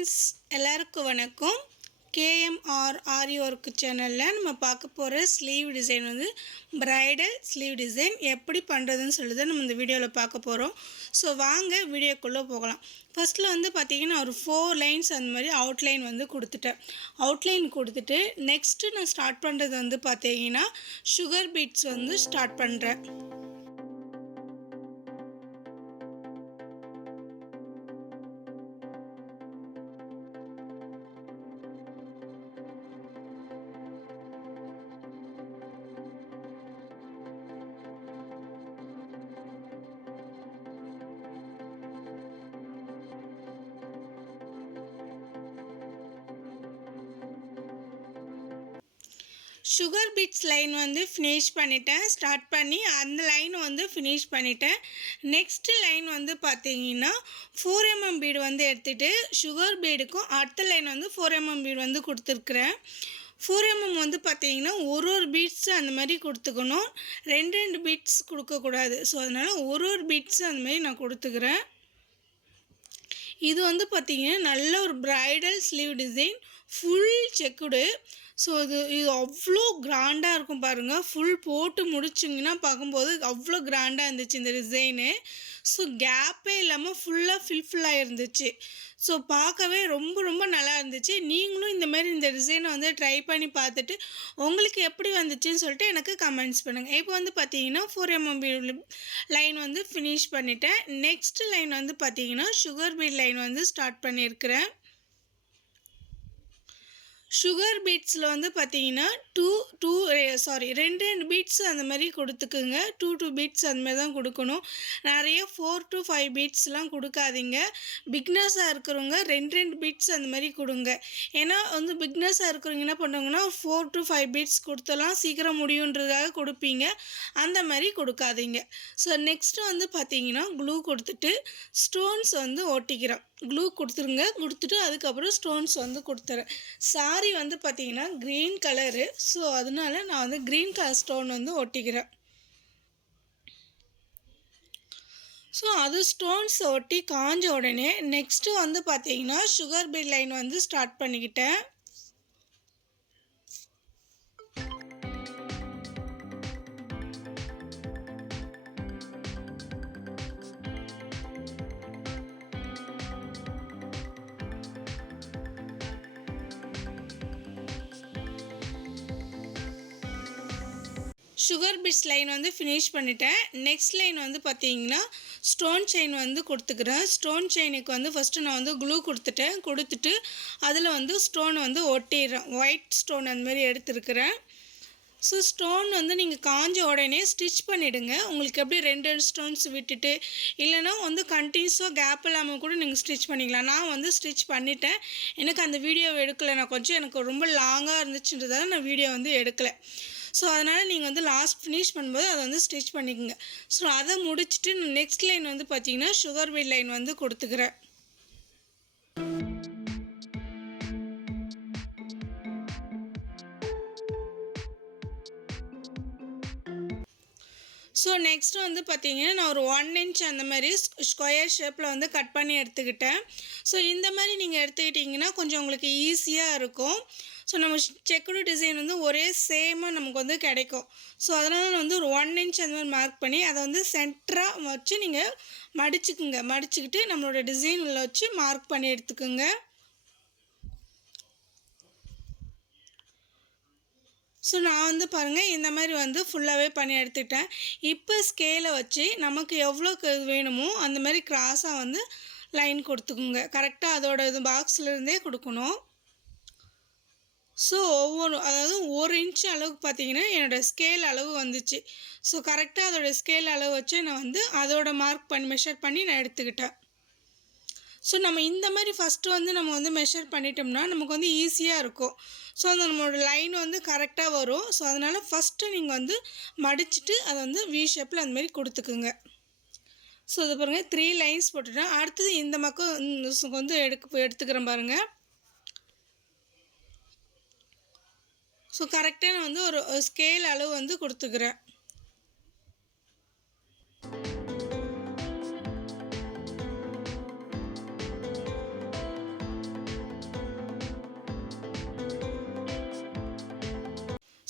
Friends எல்லாருக்கும் வணக்கம். KMR ஆரி work சேனலில் நம்ம பார்க்க போகிற ஸ்லீவ் டிசைன் வந்து ப்ரைடல் ஸ்லீவ் டிசைன் எப்படி பண்ணுறதுன்னு சொல்லி தான் நம்ம இந்த வீடியோவில் பார்க்க போகிறோம். ஸோ வாங்க வீடியோக்குள்ளே போகலாம். ஃபஸ்ட்டில் வந்து பார்த்திங்கன்னா ஒரு 4 லைன்ஸ் அந்த மாதிரி அவுட்லைன் வந்து கொடுத்துட்டேன். அவுட்லைன் கொடுத்துட்டு நெக்ஸ்ட்டு நான் ஸ்டார்ட் பண்ணுறது வந்து பார்த்திங்கன்னா சுகர் பீட்ஸ் வந்து ஸ்டார்ட் பண்ணுறேன். சுகர் பீட்ஸ் லைன் வந்து ஃபினிஷ் பண்ணிட்டேன். ஸ்டார்ட் பண்ணி அந்த லைன் வந்து ஃபினிஷ் பண்ணிட்டேன். நெக்ஸ்ட்டு லைன் வந்து பார்த்தீங்கன்னா 4mm பீடு வந்து எடுத்துகிட்டு சுகர் பீடுக்கும் அடுத்த லைன் வந்து 4mm பீடு வந்து கொடுத்துருக்குறேன். 4mm வந்து பார்த்தீங்கன்னா ஒரு பீட்ஸ் அந்த மாதிரி கொடுத்துக்கணும், ரெண்டு பீட்ஸ் கொடுக்கக்கூடாது. ஸோ அதனால் ஒரு பீட்ஸ் அந்த மாதிரி நான் கொடுத்துக்கிறேன். இது வந்து பார்த்திங்கன்னா நல்ல ஒரு bridal sleeve design, full checked. So இது அவ்வளோ கிராண்டாக இருக்கும் பாருங்கள். ஃபுல் போட்டு முடிச்சிங்கன்னா பார்க்கும்போது அவ்வளோ கிராண்டாக இருந்துச்சு இந்த டிசைனு. ஸோ கேப்பே இல்லாமல் ஃபுல்லாக ஃபில்லாக இருந்துச்சு. ஸோ பார்க்கவே ரொம்ப நல்லா இருந்துச்சு. நீங்களும் இந்த டிசைனை வந்து ட்ரை பண்ணி பார்த்துட்டு உங்களுக்கு எப்படி வந்துச்சுன்னு சொல்லிட்டு எனக்கு கமெண்ட்ஸ் பண்ணுங்கள். இப்போ வந்து பார்த்தீங்கன்னா 4mm லைன் வந்து ஃபினிஷ் பண்ணிட்டேன். நெக்ஸ்ட் லைன் வந்து பார்த்தீங்கன்னா சுகர் பீட் லைன் வந்து ஸ்டார்ட் பண்ணியிருக்கிறேன். சுகர் பீட்ஸில் வந்து பார்த்தீங்கன்னா ரெண்டு பீட்ஸ் அந்த மாதிரி கொடுத்துக்குங்க. 2 பீட்ஸ் அந்த மாதிரி தான் கொடுக்கணும். நிறைய 4 to 5 பீட்ஸ்லாம் கொடுக்காதீங்க. பிக்னஸாக இருக்கிறவங்க ரெண்டு பீட்ஸ் அந்த மாதிரி கொடுங்க. ஏன்னா வந்து பிக்னஸாக இருக்கிறவங்க என்ன பண்ணுவாங்கன்னா 4 to 5 பீட்ஸ் கொடுத்தலாம் சீக்கிரம் முடியுன்றதுக்காக கொடுப்பீங்க. அந்த மாதிரி கொடுக்காதீங்க. ஸோ நெக்ஸ்ட்டு வந்து பார்த்தீங்கன்னா க்ளூ கொடுத்துட்டு ஸ்டோன்ஸ் வந்து ஒட்டிக்கிறோம். க்ளூ கொடுத்துருங்க. கொடுத்துட்டு அதுக்கப்புறம் ஸ்டோன்ஸ் வந்து கொடுத்துறேன். சாரி வந்து பார்த்தீங்கன்னா க்ரீன் கலரு. ஸோ அதனால நான் வந்து க்ரீன் கலர் ஸ்டோன் வந்து ஒட்டிக்கிறேன். ஸோ அது ஸ்டோன்ஸ் ஒட்டி காஞ்ச உடனே நெக்ஸ்ட்டு வந்து பார்த்தீங்கன்னா சுகர் பீட் லைன் வந்து ஸ்டார்ட் பண்ணிக்கிட்டேன். சுகர் பீட்ஸ் லைன் வந்து ஃபினிஷ் பண்ணிட்டேன். நெக்ஸ்ட் லைன் வந்து பார்த்தீங்கன்னா ஸ்டோன் செயின் வந்து கொடுத்துக்கிறேன். ஸ்டோன் செயினுக்கு வந்து ஃபஸ்ட்டு நான் வந்து க்ளூ கொடுத்துட்டு அதில் வந்து ஸ்டோன் வந்து ஒட்டிடுறேன். ஒயிட் ஸ்டோன் அந்த மாதிரி எடுத்துருக்கிறேன். ஸோ ஸ்டோன் வந்து நீங்கள் காஞ்ச உடனே ஸ்டிச் பண்ணிவிடுங்க. உங்களுக்கு எப்படி 2 ஸ்டோன்ஸ் விட்டுட்டு இல்லைனா வந்து கண்டினியூஸாக கேப் இல்லாமல் கூட நீங்கள் ஸ்டிச் பண்ணிக்கலாம். நான் வந்து ஸ்டிச் பண்ணிட்டேன். எனக்கு அந்த வீடியோ எடுக்கலை. எனக்கு ரொம்ப லாங்காக இருந்துச்சுன்றதால நான் வீடியோ வந்து எடுக்கலை. ஸோ அதனால் நீங்கள் வந்து லாஸ்ட் ஃபினிஷ் பண்ணும்போது அதை வந்து ஸ்டிச் பண்ணிக்கோங்க. ஸோ அதை முடிச்சுட்டு நெக்ஸ்ட் லைன் வந்து பார்த்தீங்கன்னா சுகர் பீட் லைன் வந்து கொடுத்துக்கிறேன். ஸோ நெக்ஸ்ட்டு வந்து பார்த்திங்கன்னா நான் ஒரு 1 inch அந்த மாதிரி ஸ்கொயர் ஷேப்பில் வந்து கட் பண்ணி எடுத்துக்கிட்டேன். ஸோ இந்த மாதிரி நீங்கள் எடுத்துக்கிட்டிங்கன்னா கொஞ்சம் உங்களுக்கு ஈஸியாக இருக்கும். ஸோ நம்ம செக்குடு டிசைன் வந்து ஒரே சேமாக நமக்கு வந்து கிடைக்கும். ஸோ அதனால் வந்து ஒரு 1 inch அந்த மாதிரி மார்க் பண்ணி அதை வந்து சென்டராக வச்சு நீங்கள் மடிச்சுக்கிட்டு நம்மளோட டிசைனில் வச்சு மார்க் பண்ணி எடுத்துக்கோங்க. ஸோ நான் வந்து பாருங்கள் இந்த மாதிரி வந்து ஃபுல்லாகவே பண்ணி எடுத்துக்கிட்டேன். இப்போ ஸ்கேலை வச்சு நமக்கு எவ்வளோக்கு வேணுமோ அந்த மாதிரி கிராஸாக வந்து லைன் கொடுத்துக்குங்க. கரெக்டாக அதோட பாக்ஸ்லேருந்தே கொடுக்கணும். ஸோ அதாவது 1 inch அளவுக்கு பார்த்தீங்கன்னா என்னோடய ஸ்கேல் அளவு வந்துச்சு. ஸோ கரெக்டாக அதோடய ஸ்கேல் அளவு வச்சு நான் வந்து அதோட மெஷர் பண்ணி நான் எடுத்துக்கிட்டேன். ஸோ நம்ம இந்த மாதிரி ஃபஸ்ட்டு வந்து நம்ம வந்து மெஷர் பண்ணிட்டோம்னா நமக்கு வந்து ஈஸியாக இருக்கும். ஸோ அந்த நம்மளோட லைன் வந்து கரெக்டாக வரும். ஸோ அதனால் ஃபஸ்ட்டு நீங்கள் வந்து மடிச்சுட்டு அதை வந்து வி ஷேப்பில் அந்த மாதிரி கொடுத்துக்குங்க. ஸோ இது பாருங்கள் 3 லைன்ஸ் போட்டுட்டேன். அடுத்தது இந்த பக்கம் வந்து எடுத்துக்கிறேன் பாருங்கள். ஸோ கரெக்டாக நான் வந்து ஒரு ஸ்கேல் அளவு வந்து கொடுத்துக்கிறேன்.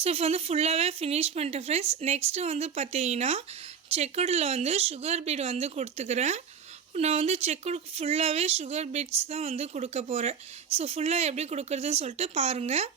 ஸோ இப்போ வந்து ஃபுல்லாகவே ஃபினிஷ் பண்ணிட்டேன் ஃப்ரெண்ட்ஸ். நெக்ஸ்ட்டு வந்து பார்த்தீங்கன்னா செக்குடில் வந்து சுகர் பீட் வந்து கொடுத்துக்கிறேன். நான் வந்து செக்குடுக்கு ஃபுல்லாகவே சுகர் பீட்ஸ் தான் வந்து கொடுக்க போகிறேன். ஸோ ஃபுல்லாக எப்படி கொடுக்குறதுன்னு சொல்லிட்டு பாருங்கள்.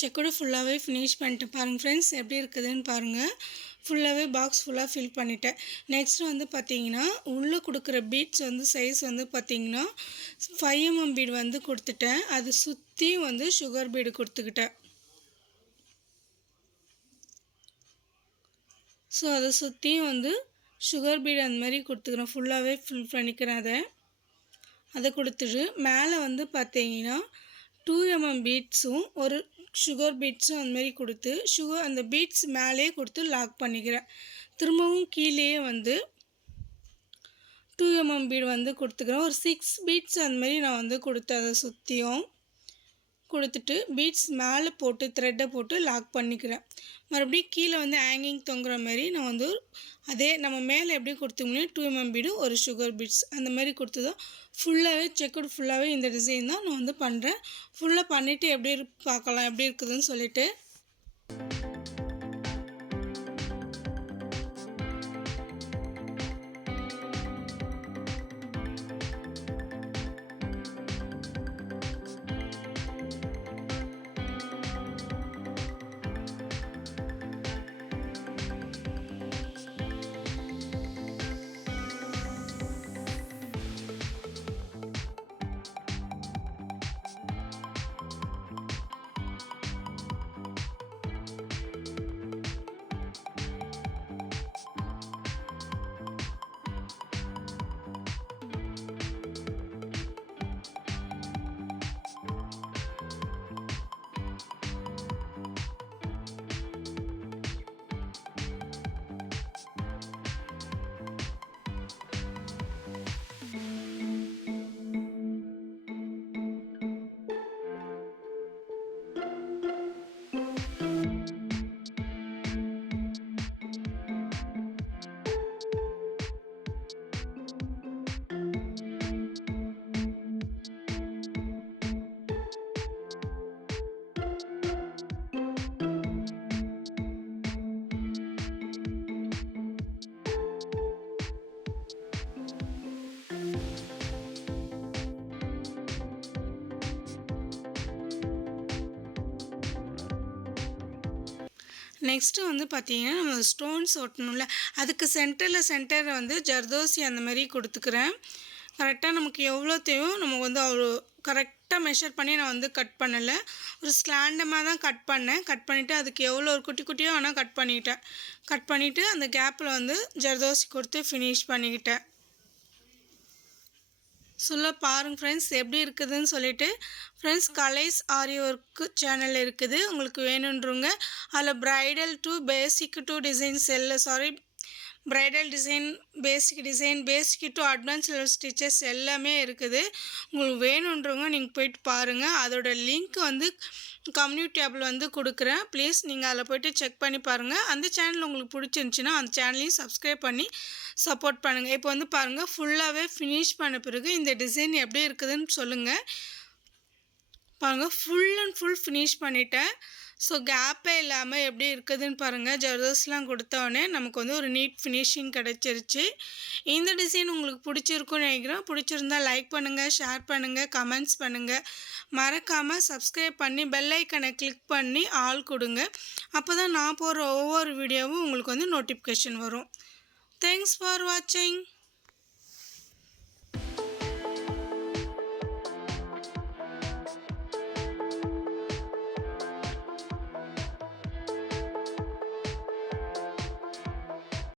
செக்கோடு ஃபுல்லாகவே ஃபினிஷ் பண்ணிட்டு பாருங்கள் ஃப்ரெண்ட்ஸ் எப்படி இருக்குதுன்னு பாருங்கள். ஃபுல்லாகவே பாக்ஸ் ஃபுல்லாக ஃபில் பண்ணிட்டேன். நெக்ஸ்ட்டு வந்து பார்த்தீங்கன்னா உள்ளே கொடுக்குற பீட்ஸ் வந்து சைஸ் வந்து பார்த்தீங்கன்னா 5 mm பீடு வந்து கொடுத்துட்டேன். அது சுற்றியும் வந்து சுகர் பீடு கொடுத்துக்கிட்டேன். ஸோ அதை சுற்றியும் வந்து சுகர் பீடு அந்த மாதிரி கொடுத்துக்கிறேன். ஃபுல்லாகவே ஃபில் பண்ணிக்கிறேன். அதை கொடுத்துட்டு மேலே வந்து பார்த்தீங்கன்னா 2 mm பீட்ஸும் ஒரு சுகர் பீட்ஸும் அந்தமாரி கொடுத்து அந்த பீட்ஸ் மேலே கொடுத்து லாக் பண்ணிக்கிறேன். திரும்பவும் கீழேயே வந்து 2 mm பீடு வந்து கொடுத்துக்கிறேன். ஒரு 6 பீட்ஸ் அந்தமாரி நான் வந்து கொடுத்து அதை சுற்றியும் கொடுத்துட்டு பீட்ஸ் மேலே போட்டு த்ரெட்டை போட்டு லாக் பண்ணிக்கிறேன். மறுபடியும் கீழே வந்து ஹேங்கிங் தொங்குற மாதிரி நான் வந்து அதே நம்ம மேலே எப்படி கொடுத்தோம்னா 2 mm பீடு ஒரு சுகர் பீட்ஸ் அந்த மாதிரி கொடுத்ததும் ஃபுல்லாகவே செக்குடு ஃபுல்லாகவே இந்த டிசைன் தான் நான் வந்து பண்ணுறேன். ஃபுல்லாக பண்ணிவிட்டு எப்படி பார்க்கலாம் எப்படி இருக்குதுன்னு சொல்லிவிட்டு. நெக்ஸ்ட்டு வந்து பார்த்திங்கன்னா நம்ம ஸ்டோன்ஸ் ஒட்டணும்ல, அதுக்கு சென்டர் வந்து ஜர்தோசி அந்த மாதிரி கொடுத்துக்கிறேன். கரெக்டாக நமக்கு எவ்வளோ தேவையோ நம்ம வந்து அவ்வளோ கரெக்டாக மெஷர் பண்ணி நான் வந்து கட் பண்ணலை. ஒரு ஸ்லாண்டமாக தான் கட் பண்ணேன். கட் பண்ணிவிட்டு அதுக்கு எவ்வளோ ஒரு குட்டி குட்டியாக ஆனால் கட் பண்ணிவிட்டு அந்த கேப்பில் வந்து ஜர்தோசி கொடுத்து ஃபினிஷ் பண்ணிக்கிட்டேன். சொல்ல பாருங்கள் ஃப்ரெண்ட்ஸ் எப்படி இருக்குதுன்னு சொல்லிவிட்டு. ஃப்ரெண்ட்ஸ் கலைஸ் ஆரி ஒர்க்கு சேனல் இருக்குது, உங்களுக்கு வேணுன்றவங்க. அதில் bridal to basic to designs bridal design, basic to advance level stitches எல்லாமே இருக்குது. உங்களுக்கு வேணுன்றவங்க நீங்கள் போய்ட்டு பாருங்கள். அதோட லிங்க் வந்து கம்யூனிட்டி டேபிள் வந்து கொடுக்குறேன். ப்ளீஸ் நீங்கள் அதில் போய்ட்டு செக் பண்ணி பாருங்கள். அந்த சேனல் உங்களுக்கு பிடிச்சிருந்துச்சின்னா அந்த சேனலையும் சப்ஸ்கிரைப் பண்ணி சப்போர்ட் பண்ணுங்கள். இப்போ வந்து பாருங்கள், ஃபுல்லாகவே ஃபினிஷ் பண்ண பிறகு இந்த டிசைன் எப்படி இருக்குதுன்னு சொல்லுங்கள். பாருங்கள், ஃபுல் அண்ட் ஃபுல் ஃபினிஷ் பண்ணிட்டேன். ஸோ கேப்பே இல்லாமல் எப்படி இருக்குதுன்னு பாருங்கள். ஜர்தோஸ்லாம் கொடுத்தோடனே நமக்கு வந்து ஒரு நீட் ஃபினிஷிங் கிடச்சிருச்சு. இந்த டிசைன் உங்களுக்கு பிடிச்சிருக்குன்னு நினைக்கிறேன். பிடிச்சிருந்தா லைக் பண்ணுங்கள், ஷேர் பண்ணுங்கள், கமெண்ட்ஸ் பண்ணுங்கள். மறக்காமல் சப்ஸ்கிரைப் பண்ணி பெல் ஐக்கனை கிளிக் பண்ணி ஆல் கொடுங்க. அப்போ தான் நான் போடுற ஒவ்வொரு வீடியோவும் உங்களுக்கு வந்து நோட்டிஃபிகேஷன் வரும். தேங்க்ஸ் ஃபார் வாட்சிங்.